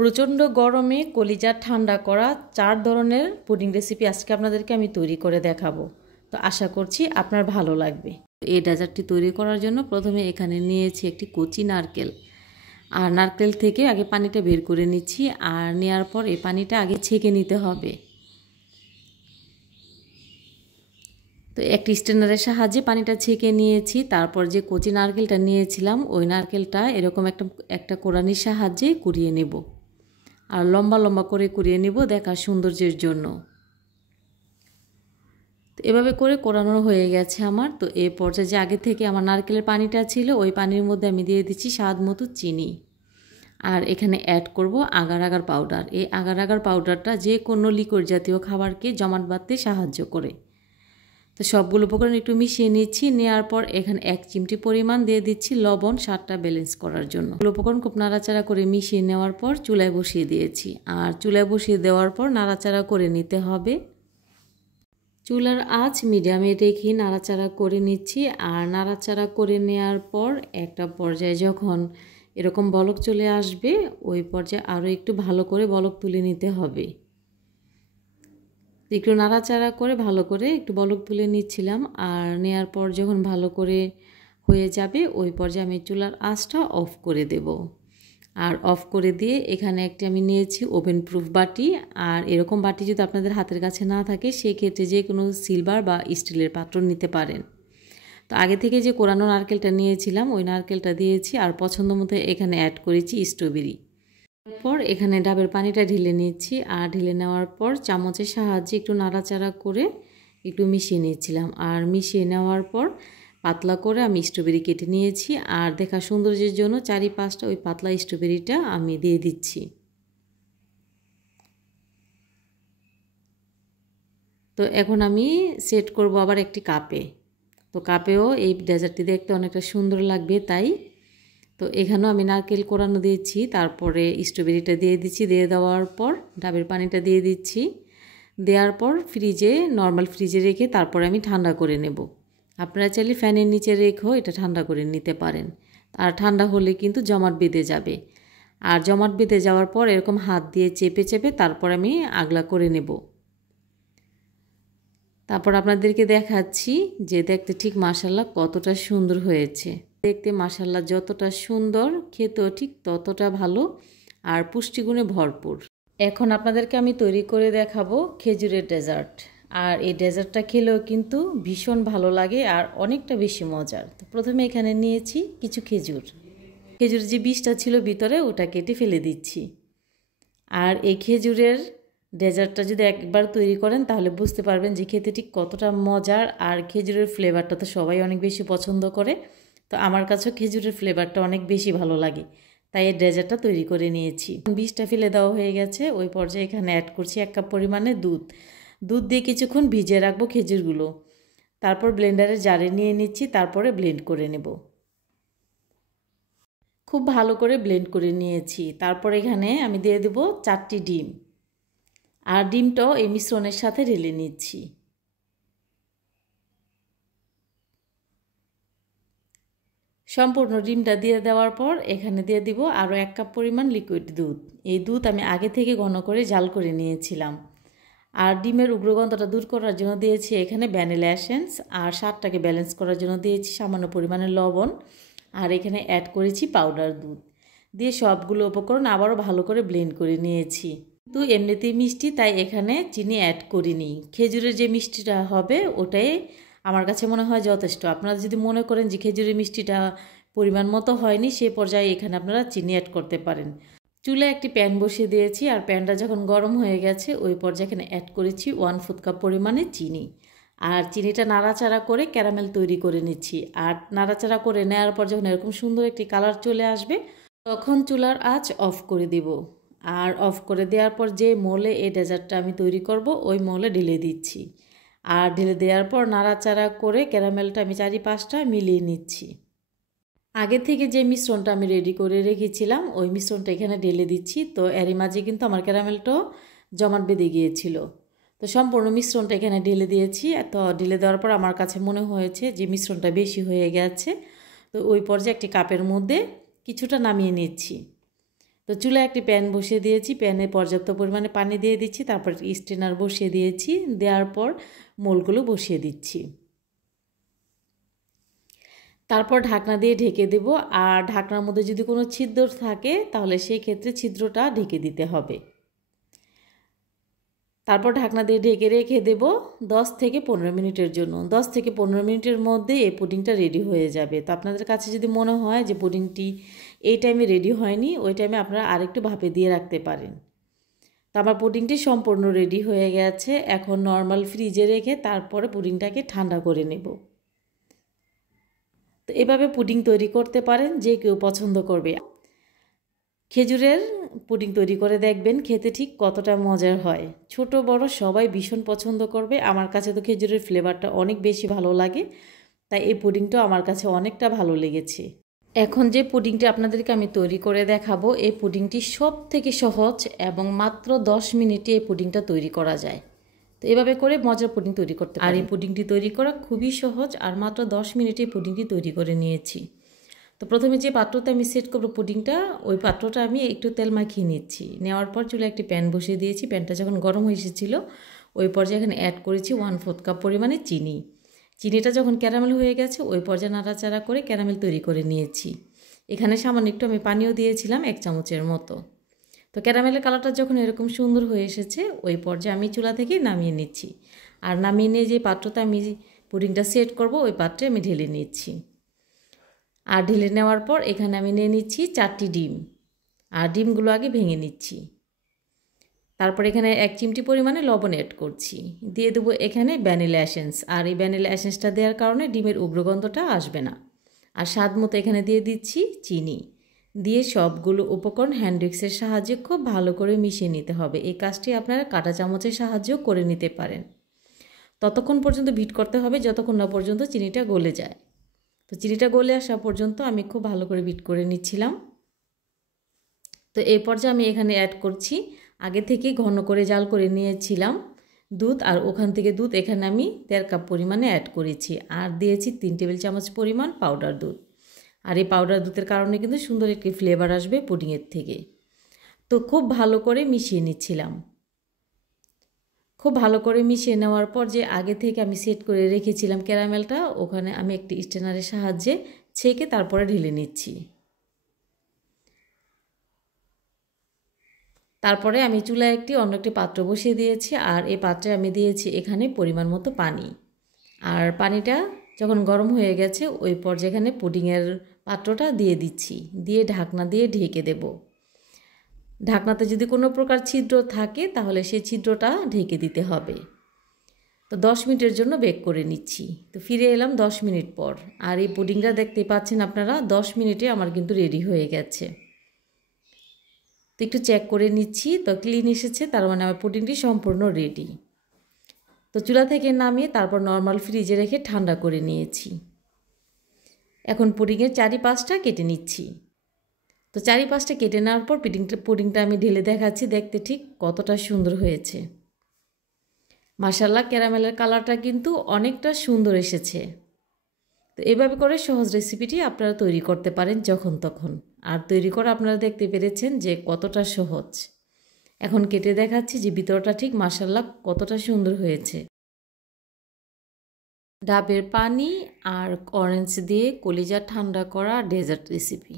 প্রচণ্ড গরমে কলিজা ঠান্ডা করা 4 ধরনের পুডিং রেসিপি আজকে আপনাদেরকে আমি তৈরি করে দেখাবো। তো আশা করছি আপনার ভালো লাগবে। এই ডেজার্টটি তৈরি করার জন্য প্রথমে এখানে নিয়েছি একটি কচি নারকেল। আর নারকেল থেকে আগে পানিটা বের করে নিচ্ছি, আর নেওয়ার পর এই পানিটা আগে ছেঁকে নিতে হবে। তো একটি স্ট্রেনারের সাহায্যে পানিটা ছেঁকে নিয়েছি। তারপর যে কচি নারকেলটা নিয়েছিলাম ওই নারকেলটা এরকম একটা কোড়ানির সাহায্যে কুড়িয়ে নেব, আর লম্বা লম্বা করে কুড়িয়ে নেব দেখার সৌন্দর্যের জন্য। তো এভাবে করে কোড়ানো হয়ে গেছে আমার। তো এই পর্যায়ে যে আগে থেকে আমার নারকেলের পানিটা ছিল ওই পানির মধ্যে আমি দিয়ে দিচ্ছি স্বাদ মতো চিনি, আর এখানে অ্যাড করব আগার আগার পাউডার। এই আগার আগার পাউডারটা যে কোনো লিকুইড জাতীয় খাবারকে জমাট বাঁধতে সাহায্য করে। তো সবগুলো উপকরণ একটু মিশিয়ে নিচ্ছি। নেওয়ার পর এখানে 1 চিমটি পরিমাণ দিয়ে দিচ্ছি লবণ, স্বাদটা ব্যালেন্স করার জন্য। উপকরণ খুব নাড়াচাড়া করে মিশিয়ে নেওয়ার পর চুলায় বসিয়ে দিয়েছি, আর চুলায় বসিয়ে দেওয়ার পর নাড়াচাড়া করে নিতে হবে। চুলার আঁচ মিডিয়ামে রেখে নাড়াচাড়া করে নিচ্ছি, আর নাড়াচাড়া করে নেওয়ার পর একটা পর্যায়ে যখন এরকম বলক চলে আসবে ওই পর্যায়ে আরও একটু ভালো করে বলক তুলে নিতে হবে। একটু নাড়াচাড়া করে ভালো করে একটু বলক তুলে নিচ্ছিলাম, আর নেয়ার পর যখন ভালো করে হয়ে যাবে ওই পর্যায়ে আমি চুলার আঁচটা অফ করে দেব। আর অফ করে দিয়ে এখানে একটি আমি নিয়েছি ওভেন প্রুফ বাটি। আর এরকম বাটি যদি আপনাদের হাতের কাছে না থাকে সেই ক্ষেত্রে যে কোনো সিলভার বা স্টিলের পাত্র নিতে পারেন। তো আগে থেকে যে কোরানো নারকেলটা নিয়েছিলাম ওই নারকেলটা দিয়েছি, আর পছন্দ মতো এখানে অ্যাড করেছি স্ট্রবেরি। তারপর এখানে ডাবের পানিটা ঢেলে নিচ্ছি, আর ঢেলে নেওয়ার পর চামচের সাহায্যে একটু নাড়াচাড়া করে একটু মিশিয়ে নিচ্ছিলাম। আর মিশিয়ে নেওয়ার পর পাতলা করে আমি স্ট্রবেরি কেটে নিয়েছি, আর দেখা সৌন্দর্যের জন্য 4-5টা ওই পাতলা স্ট্রবেরিটা আমি দিয়ে দিচ্ছি। তো এখন আমি সেট করব আবার একটি কাপে। তো কাপেও এই ডেজার্টটি দেখতে অনেকটা সুন্দর লাগবে তাই। তো এখানেও আমি নারকেল কোরানো দিয়েছি, তারপরে স্ট্রবেরিটা দিয়ে দিচ্ছি। দিয়ে দেওয়ার পর ডাবের পানিটা দিয়ে দিচ্ছি। দেওয়ার পর নর্মাল ফ্রিজে রেখে তারপরে আমি ঠান্ডা করে নেব। আপনারা চাইলে ফ্যানের নিচে রেখেও এটা ঠান্ডা করে নিতে পারেন। আর ঠান্ডা হলে কিন্তু জমাট বেঁধে যাবে। আর জমাট বেঁধে যাওয়ার পর এরকম হাত দিয়ে চেপে চেপে তারপর আমি আগলা করে নেব। তারপর আপনাদেরকে দেখাচ্ছি যে দেখতে ঠিক মাশাআল্লাহ কতটা সুন্দর হয়েছে। দেখতে মাশাআল্লাহ যতটা সুন্দর, খেতেও ঠিক ততটা ভালো আর পুষ্টিগুণে ভরপুর। এখন আপনাদেরকে আমি তৈরি করে দেখাবো খেজুরের ডেজার্ট। আর এই ডেজার্টটা খেলেও কিন্তু ভীষণ ভালো লাগে আর অনেকটা বেশি মজার। তো প্রথমে এখানে নিয়েছি কিছু খেজুর। খেজুর যে বীজটা ছিল ভিতরে ওটা কেটে ফেলে দিচ্ছি। আর এই খেজুরের ডেজার্টটা যদি একবার তৈরি করেন তাহলে বুঝতে পারবেন যে খেতে ঠিক কতটা মজার। আর খেজুরের ফ্লেভারটা তো সবাই অনেক বেশি পছন্দ করে। তো আমার কাছেও খেজুরের ফ্লেভারটা অনেক বেশি ভালো লাগে, তাই এই ডেজার্টটা তৈরি করে নিয়েছি। বীজটা ফেলে দেওয়া হয়ে গেছে। ওই পর্যায়ে এখানে অ্যাড করছি 1 কাপ পরিমাণে দুধ দিয়ে কিছুক্ষণ ভিজিয়ে রাখবো খেজুরগুলো। তারপর ব্লেন্ডারে জারে নিয়ে নিচ্ছি, তারপরে ব্লেন্ড করে নেব। খুব ভালো করে ব্লেন্ড করে নিয়েছি। তারপর এখানে আমি দিয়ে দেব 4টি ডিম, আর ডিমটাও এই মিশ্রণের সাথে ঢেলে নিচ্ছি। সম্পূর্ণ ডিমটা দিয়ে দেওয়ার পর এখানে দিয়ে দিব আরও 1 কাপ পরিমাণ লিকুইড দুধ। এই দুধ আমি আগে থেকে ঘন করে জাল করে নিয়েছিলাম। আর ডিমের উগ্রগন্ধটা দূর করার জন্য দিয়েছি এখানে ভ্যানিলা এসেন্স, আর স্বাদটাকে ব্যালেন্স করার জন্য দিয়েছি সামান্য পরিমাণে লবণ, আর এখানে অ্যাড করেছি পাউডার দুধ। দিয়ে সবগুলো উপকরণ আবারও ভালো করে ব্লেন্ড করে নিয়েছি। তো এমনিতেই মিষ্টি তাই এখানে চিনি অ্যাড করিনি। খেজুরের যে মিষ্টিটা হবে ওটাই আমার কাছে মনে হয় যথেষ্ট। আপনারা যদি মনে করেন যে খেজুরের মিষ্টিটা পরিমাণ মতো হয়নি সেই পর্যায়ে এখানে আপনারা চিনি অ্যাড করতে পারেন। চুলায় একটি প্যান বসিয়ে দিয়েছি, আর প্যানটা যখন গরম হয়ে গেছে ওই পর্যায়ে এখানে অ্যাড করেছি 1/4 কাপ পরিমাণে চিনি। আর চিনিটা নাড়াচাড়া করে ক্যারামেল তৈরি করে নিচ্ছি। আর নাড়াচাড়া করে নেওয়ার পর যখন এরকম সুন্দর একটি কালার চলে আসবে তখন চুলার আঁচ অফ করে দিব। আর অফ করে দেওয়ার পর যে মোলে এই ডেজার্টটা আমি তৈরি করব ওই মোলে ঢেলে দিচ্ছি। আর ঢেলে দেওয়ার পর নাড়াচাড়া করে ক্যারামেলটা আমি 4-5টা মিলিয়ে নিচ্ছি। আগে থেকে যে মিশ্রণটা আমি রেডি করে রেখেছিলাম ওই মিশ্রণটা এখানে ঢেলে দিচ্ছি। তো এরই মাঝে কিন্তু আমার ক্যারামেলটাও জমাট বেঁধে গিয়েছিল। তো সম্পূর্ণ মিশ্রণটা এখানে ঢেলে দিয়েছি। তো ঢেলে দেওয়ার পর আমার কাছে মনে হয়েছে যে মিশ্রণটা বেশি হয়ে গেছে। তো ওই পর্যায়ে একটি কাপের মধ্যে কিছুটা নামিয়ে নিচ্ছি। তো তো চুলায় একটি প্যান বসিয়ে দিয়েছি, প্যানে পর্যাপ্ত পরিমাণে পানি দিয়ে দিচ্ছি, তারপর স্ট্রেনার বসিয়ে দিয়েছি, দেওয়ার পর মোলগুলো বসিয়ে দিচ্ছি। তারপর ঢাকনা দিয়ে ঢেকে দেব। আর ঢাকনার মধ্যে যদি কোনো ছিদ্র থাকে তাহলে সেই ক্ষেত্রে ছিদ্রটা ঢেকে দিতে হবে। তারপর ঢাকনা দিয়ে ঢেকে রেখে দেব 10 থেকে 15 মিনিটের জন্য। 10 থেকে 15 মিনিটের মধ্যে এই পুডিংটা রেডি হয়ে যাবে। তো আপনাদের কাছে যদি মনে হয় যে পুডিংটি এই টাইমে রেডি হয়নি, ওই টাইমে আপনারা আরেকটু ভাপে দিয়ে রাখতে পারেন। তো আমার পুডিংটি সম্পূর্ণ রেডি হয়ে গেছে। এখন নর্মাল ফ্রিজে রেখে তারপরে পুডিংটাকে ঠান্ডা করে নেব। তো এভাবে পুডিং তৈরি করতে পারেন, যে কেউ পছন্দ করবে। খেজুরের পুডিং তৈরি করে দেখবেন, খেতে ঠিক কতটা মজার হয়। ছোট বড় সবাই ভীষণ পছন্দ করবে। আমার কাছে তো খেজুরের ফ্লেভারটা অনেক বেশি ভালো লাগে, তাই এই পুডিংটাও আমার কাছে অনেকটা ভালো লেগেছে। এখন যে পুডিংটি আপনাদেরকে আমি তৈরি করে দেখাবো, এই পুডিংটি সব থেকে সহজ এবং মাত্র 10 মিনিটে এই পুডিংটা তৈরি করা যায়। তো এভাবে করে মজার পুডিং তৈরি করতে পারেন। আর এই পুডিংটি তৈরি করা খুবই সহজ, আর মাত্র 10 মিনিটে পুডিংটি তৈরি করে নিয়েছি। তো প্রথমে যে পাত্রতে আমি সেট করবো পুডিংটা, ওই পাত্রটা আমি একটু তেল মাখিয়ে নিচ্ছি। নেওয়ার পর চুলে একটি প্যান বসিয়ে দিয়েছি। প্যানটা যখন গরম হয়ে এসেছিলো, ওই পর্যায়ে এখানে অ্যাড করেছি 1/4 কাপ পরিমাণে চিনি। চিনিটা যখন ক্যারামেল হয়ে গেছে, ওই পর্যায়ে নাড়াচাড়া করে ক্যারামেল তৈরি করে নিয়েছি। এখানে সামান্য একটু আমি পানিও দিয়েছিলাম 1 চামচের মতো। তো ক্যারামেলের কালারটা যখন এরকম সুন্দর হয়ে এসেছে, ওই পর্যায়ে আমি চুলা থেকে নামিয়ে নিচ্ছি। আর নামিয়ে নিয়ে যে পাত্রতে আমি পুডিংটা সেট করব, ওই পাত্রে আমি ঢেলে নিচ্ছি। আর ঢেলে নেওয়ার পর এখানে আমি নিয়ে নিচ্ছি 4টি ডিম। আর ডিমগুলো আগে ভেঙে নিচ্ছি। তারপর এখানে 1 চিমটি পরিমাণে লবণ অ্যাড করছি। দিয়ে দেবো এখানে ভ্যানিলা এসেন্স। আর এই ভ্যানিলা এসেন্সটা দেওয়ার কারণে ডিমের উগ্রগন্ধটা আসবে না। আর স্বাদ মতো এখানে দিয়ে দিচ্ছি চিনি। দিয়ে সবগুলো উপকরণ হ্যান্ড উইক্সের সাহায্যে খুব ভালো করে মিশিয়ে নিতে হবে। এই কাজটি আপনারা কাঁটা চামচের সাহায্যেও করে নিতে পারেন। ততক্ষণ পর্যন্ত বিট করতে হবে যতক্ষণ না পর্যন্ত চিনিটা গলে যায়। তো চিনিটা গলে আসা পর্যন্ত আমি খুব ভালো করে বিট করে নিচ্ছিলাম। তো এই পর্যায়ে আমি এখানে অ্যাড করছি আগে থেকে ঘন করে জাল করে নিয়েছিলাম দুধ। আর ওখান থেকে দুধ এখানে আমি 1.5 কাপ পরিমাণে অ্যাড করেছি। আর দিয়েছি 3 টেবিল চামচ পরিমাণ পাউডার দুধ। আর এই পাউডার দুধের কারণে কিন্তু সুন্দর একটি ফ্লেভার আসবে পুডিংয়ের থেকে। তো খুব ভালো করে মিশিয়ে নিচ্ছিলাম। খুব ভালো করে মিশিয়ে নেওয়ার পর যে আগে থেকে আমি সেট করে রেখেছিলাম ক্যারামেলটা, ওখানে আমি একটি স্ট্রেনারের সাহায্যে ছেঁকে তারপরে ঢেলে নিচ্ছি। তারপরে আমি চুলায় অন্য একটি পাত্র বসিয়ে দিয়েছি। আর এই পাত্রে আমি দিয়েছি এখানে পরিমাণ মতো পানি। আর পানিটা যখন গরম হয়ে গেছে, ওই পর্যায়ে এখানে পুডিংয়ের পাত্রটা দিয়ে দিচ্ছি। দিয়ে ঢাকনা দিয়ে ঢেকে দেব। ঢাকনাতে যদি কোনো প্রকার ছিদ্র থাকে তাহলে সেই ছিদ্রটা ঢেকে দিতে হবে। তো 10 মিনিটের জন্য বেক করে নিচ্ছি। তো ফিরে এলাম 10 মিনিট পর। আর এই পুডিংটা দেখতে পাচ্ছেন আপনারা 10 মিনিটে আমার কিন্তু রেডি হয়ে গেছে। তো একটু চেক করে নিচ্ছি, তো ক্লিন এসেছে, তার মানে আমার পুডিংটি সম্পূর্ণ রেডি। তো চুলা থেকে নামিয়ে তারপর নর্মাল ফ্রিজে রেখে ঠান্ডা করে নিয়েছি। এখন পুডিংয়ের চারিপাশটা কেটে নিচ্ছি। তো চারিপাশটা কেটে নেওয়ার পর পুডিংটা আমি ঢেলে দেখাচ্ছি, দেখতে ঠিক কতটা সুন্দর হয়েছে। মাশাআল্লাহ, ক্যারামেলের কালারটা কিন্তু অনেকটা সুন্দর এসেছে। তো এভাবে করে সহজ রেসিপিটি আপনারা তৈরি করতে পারেন যখন তখন। আর তৈরি করা আপনারা দেখতে পেরেছেন যে কতটা সহজ। এখন কেটে দেখাচ্ছি যে ভিতরটা ঠিক মাশাআল্লাহ কতটা সুন্দর হয়েছে। ডাবের পানি আর অরেঞ্জ দিয়ে কলিজা ঠান্ডা করা ডেজার্ট রেসিপি।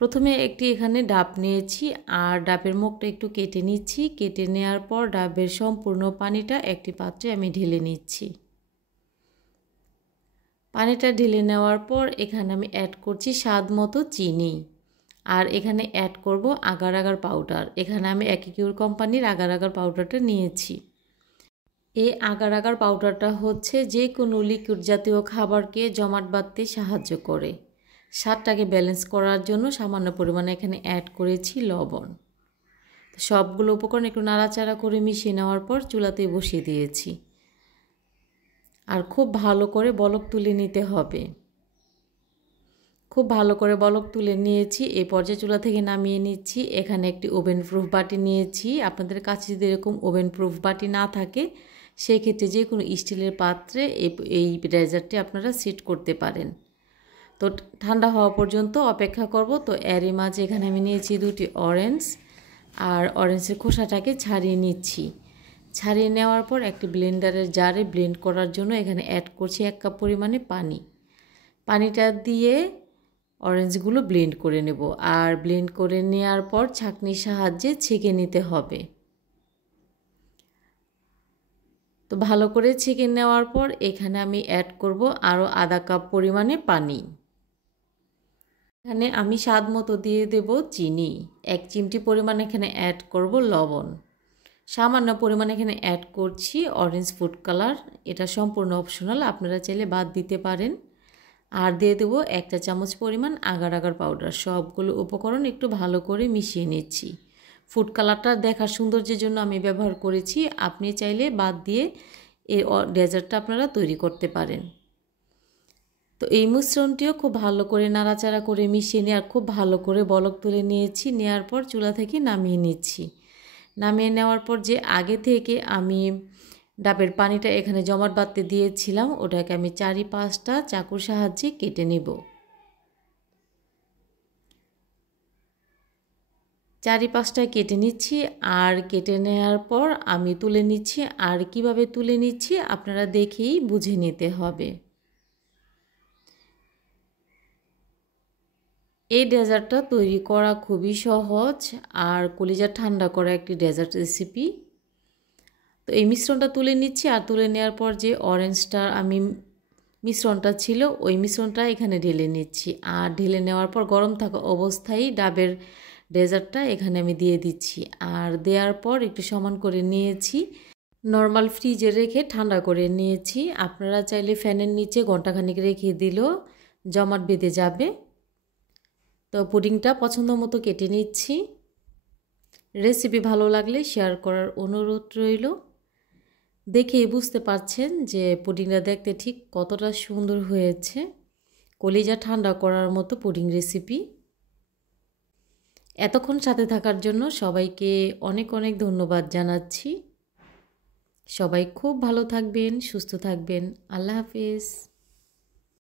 প্রথমে একটি এখানে ডাব নিয়েছি আর ডাবের মুখটা একটু কেটে নিচ্ছি। কেটে নেওয়ার পর ডাবের সম্পূর্ণ পানিটা একটি পাত্রে আমি ঢেলে নিচ্ছি। পানিটা ঢেলে নেওয়ার পর এখানে আমি অ্যাড করছি স্বাদ মতো চিনি। আর এখানে অ্যাড করব আগার আগার পাউডার। এখানে আমি একিকিউর কোম্পানির আগার আগার পাউডারটা নিয়েছি। এই আগার আগার পাউডারটা হচ্ছে যে কোনো লিকুইড জাতীয় খাবারকে জমাট বাঁধতে সাহায্য করে। স্বাদটাকে ব্যালেন্স করার জন্য সামান্য পরিমাণে এখানে অ্যাড করেছি লবণ। সবগুলো উপকরণ একটু নাড়াচাড়া করে মিশিয়ে নেওয়ার পর চুলাতে বসিয়ে দিয়েছি। আর খুব ভালো করে বলক তুলে নিতে হবে। খুব ভালো করে বলক তুলে নিয়েছি। এই পর্যায়ে চুলা থেকে নামিয়ে নিচ্ছি। এখানে একটি ওভেন প্রুফ বাটি নিয়েছি। আপনাদের কাছে যদি এরকম ওভেন প্রুফ বাটি না থাকে, সেক্ষেত্রে যে কোনো স্টিলের পাত্রে এই ডেজার্টটি আপনারা সেট করতে পারেন। তো ঠান্ডা হওয়া পর্যন্ত অপেক্ষা করব। তো এরই মাঝে এখানে আমি নিয়েছি 2টি অরেঞ্জ, আর অরেঞ্জের খোসাটাকে ছাড়িয়ে নিচ্ছি। ছাড়িয়ে নেওয়ার পর একটি ব্লেন্ডারের জারে ব্লেন্ড করার জন্য এখানে অ্যাড করছি 1 কাপ পরিমাণে পানি। পানিটা দিয়ে অরেঞ্জগুলো ব্লেন্ড করে নেব, আর ব্লেন্ড করে নেওয়ার পর ছাঁকনির সাহায্যে ছেঁকে নিতে হবে। তো ভালো করে ছেঁকে নেওয়ার পর এখানে আমি অ্যাড করব আরও আধা কাপ পরিমাণে পানি। এখানে আমি স্বাদ মতো দিয়ে দেব চিনি। 1 চিমটি পরিমাণ এখানে অ্যাড করব লবণ। সামান্য পরিমাণ এখানে অ্যাড করছি অরেঞ্জ ফুড কালার। এটা সম্পূর্ণ অপশনাল, আপনারা চাইলে বাদ দিতে পারেন। আর দিয়ে দেব 1 চা চামচ পরিমাণ আগার আগার পাউডার। সবগুলো উপকরণ একটু ভালো করে মিশিয়ে নিচ্ছি। ফুড কালারটা দেখার সৌন্দর্যের জন্য আমি ব্যবহার করেছি, আপনি চাইলে বাদ দিয়ে এই ডেজার্টটা আপনারা তৈরি করতে পারেন। তো এই মিশ্রণটিও খুব ভালো করে নাড়াচাড়া করে মিশিয়ে নিয়ে আর খুব ভালো করে বলক তুলে নিয়েছি। নেওয়ার পর চুলা থেকে নামিয়ে নিচ্ছি। নামিয়ে নেওয়ার পর যে আগে থেকে আমি ডাবের পানিটা এখানে জমাট বাঁধতে দিয়েছিলাম, ওটাকে আমি 4-5টা চাকুর সাহায্যে কেটে নেব। 4-5টা কেটে নিচ্ছি। আর কেটে নেওয়ার পর আমি তুলে নিচ্ছি। আর কিভাবে তুলে নিচ্ছি আপনারা দেখেই বুঝে নিতে হবে। এই ডেজার্টটা তৈরি করা খুবই সহজ আর কলিজা ঠান্ডা করা একটি ডেজার্ট রেসিপি। তো এই মিশ্রণটা তুলে নিচ্ছি। আর তুলে নেওয়ার পর যে অরেঞ্জটা আমি মিশ্রণটা ছিল ওই মিশ্রণটা এখানে ঢেলে নিচ্ছি। আর ঢেলে নেওয়ার পর গরম থাকা অবস্থায় ডাবের ডেজার্টটা এখানে আমি দিয়ে দিচ্ছি। আর দেওয়ার পর একটু সমান করে নিয়েছি। নর্মাল ফ্রিজে রেখে ঠান্ডা করে নিয়েছি। আপনারা চাইলে ফ্যানের নিচে ঘন্টাখানিক রেখে দিলেও জমাট বেঁধে যাবে। তো পুডিংটা পছন্দ মতো কেটে নিচ্ছি। রেসিপি ভালো লাগলে শেয়ার করার অনুরোধ রইল। দেখেই বুঝতে পারছেন যে পুডিংটা দেখতে ঠিক কতটা সুন্দর হয়েছে। কলিজা ঠান্ডা করার মতো পুডিং রেসিপি। এতক্ষণ সাথে থাকার জন্য সবাইকে অনেক অনেক ধন্যবাদ জানাচ্ছি। সবাই খুব ভালো থাকবেন, সুস্থ থাকবেন। আল্লাহ হাফেজ।